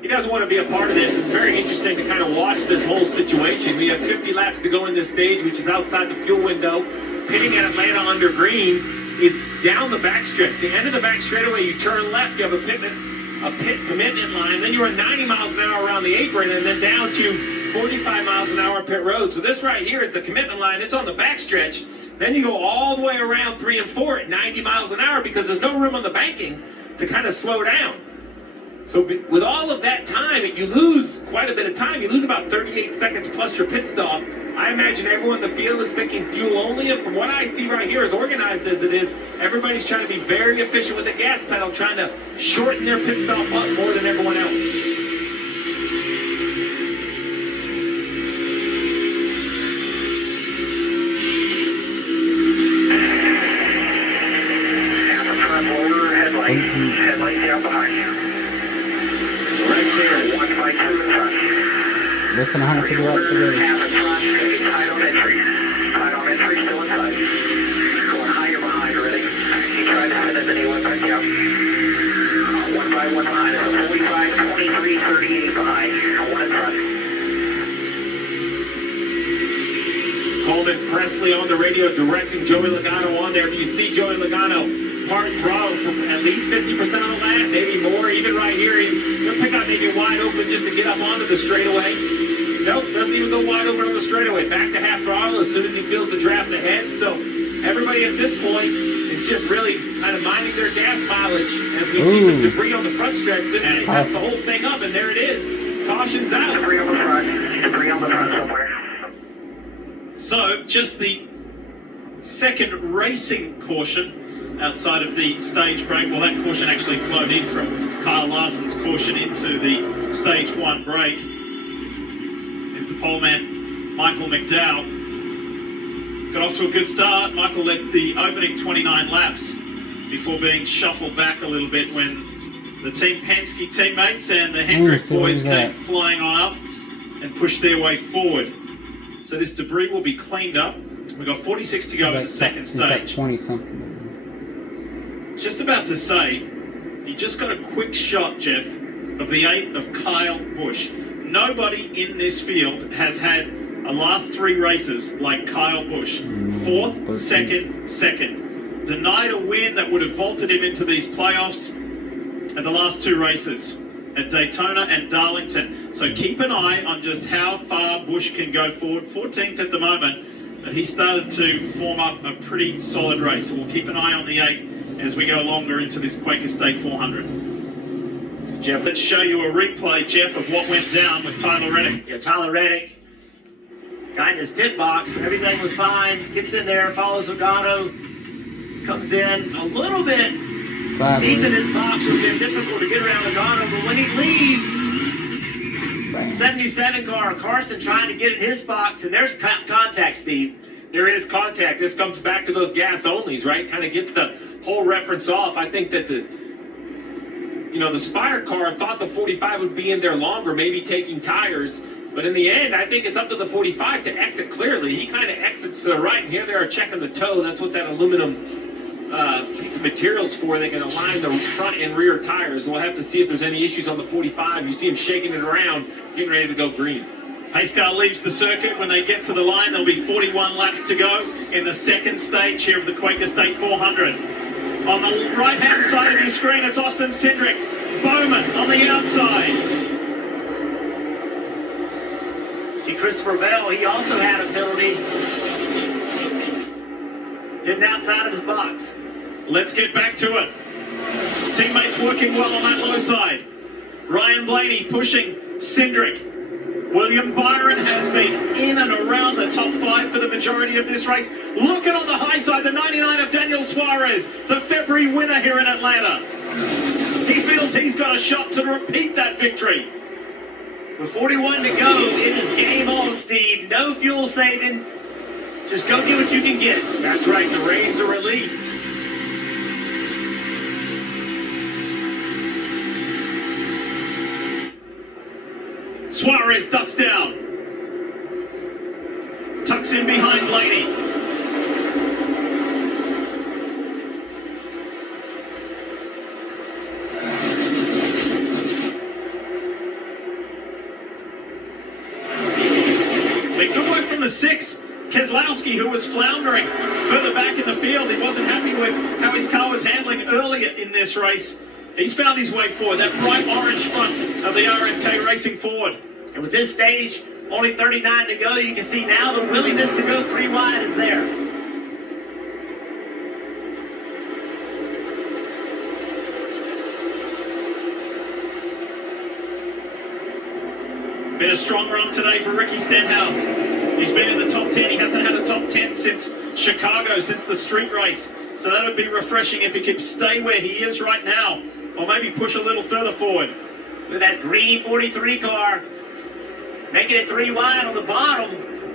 He doesn't want to be a part of this. It's very interesting to kind of watch this whole situation. We have 50 laps to go in this stage, which is outside the fuel window. Pitting at Atlanta under green is down the backstretch. The end of the back straightaway, you turn left, you have a pit commitment line, then you are 90 miles an hour around the apron, and then down to 45 miles an hour pit road. So this right here is the commitment line. It's on the backstretch. Then you go all the way around 3 and 4 at 90 miles an hour because there's no room on the banking to kind of slow down. So with all of that time, you lose quite a bit of time. You lose about 38 seconds plus your pit stop. I imagine everyone in the field is thinking fuel only, and from what I see right here, as organized as it is, everybody's trying to be very efficient with the gas pedal, trying to shorten their pit stop up more than everyone else. Headlights out behind you. Right there, 1 by 2 in front. Less than 100 feet out to the Half in front, tight on entry. Tight on entry, still inside. Going higher behind already. He tried to send it, then he went back out. 1 by 1 behind us. 45, 23, 38 behind. 1 in front. Coleman Presley on the radio directing Joey Logano on there. But you see Joey Logano part throttle from at least 50% of the lap, maybe more. Even right here, he'll pick out maybe wide open just to get up onto the straightaway. Nope, doesn't even go wide open on the straightaway. Back to half throttle as soon as he feels the draft ahead. So everybody at this point is just really kind of minding their gas mileage. As we see some debris on the front stretch, this may mess the whole thing up, and there it is. Caution's out. Debris on the front. Debris on the front somewhere. So, just the second racing caution outside of the stage break. Well, that caution actually flowed in from Kyle Larson's caution into the stage 1 break. Is the pole man Michael McDowell. Got off to a good start. Michael led the opening 29 laps before being shuffled back a little bit when the Team Penske teammates and the Hendrick boys came flying on up and pushed their way forward. So this debris will be cleaned up. We've got 46 to go in the second stage. 20-something. Just about to say, you just got a quick shot, Jeff, of the 8 of Kyle Busch. Nobody in this field has had a last 3 races like Kyle Busch. 4th, 2nd, 2nd. Denied a win that would have vaulted him into these playoffs at the last 2 races at Daytona and Darlington. So keep an eye on just how far Busch can go forward. 14th at the moment, but he started to form up a pretty solid race. So we'll keep an eye on the 8 as we go longer into this Quaker State 400. Jeff, let's show you a replay, Jeff, of what went down with Tyler Reddick. Yeah, Tyler Reddick got in his pit box and everything was fine. Gets in there, follows Logano, comes in a little bit deep in his box. It was getting difficult to get around Logano, but when he leaves, 77 car, Carson trying to get in his box, and there's contact, Steve. There is contact. This comes back to those gas onlys, right? Kind of gets the whole reference off. I think that the Spire car thought the 45 would be in there longer, maybe taking tires. But in the end, I think it's up to the 45 to exit clearly. He kind of exits to the right, and here they are checking the toe. That's what that aluminum piece of material's for. They can align the front and rear tires. We'll have to see if there's any issues on the 45. You see him shaking it around, getting ready to go green. Pace car leaves the circuit. When they get to the line, there'll be 41 laps to go in the second stage here of the Quaker State 400. On the right-hand side of your screen, it's Austin Cindric. Bowman on the outside. See Christopher Bell, he also had a penalty. Getting outside of his box. Let's get back to it. Teammates working well on that low side. Ryan Blaney pushing Cindric. William Byron has been in and around the top 5 for the majority of this race. Looking on the high side, the 99 of Daniel Suarez, the February winner here in Atlanta. He feels he's got a shot to repeat that victory. With 41 to go, it is game on, Steve. No fuel saving. Just go get what you can get. That's right, the reins are released. Suarez ducks down. Tucks in behind Blaney. Number 6, Keselowski, who was floundering further back in the field. He wasn't happy with how his car was handling earlier in this race. He's found his way forward. That bright orange front of the RFK Racing Ford. And with this stage, only 39 to go, you can see now the willingness to go 3 wide is there. Been a strong run today for Ricky Stenhouse. He's been in the top 10. He hasn't had a top 10 since Chicago, since the street race. So that would be refreshing if he could stay where he is right now, or maybe push a little further forward. With that green 43 car, making it 3 wide on the bottom.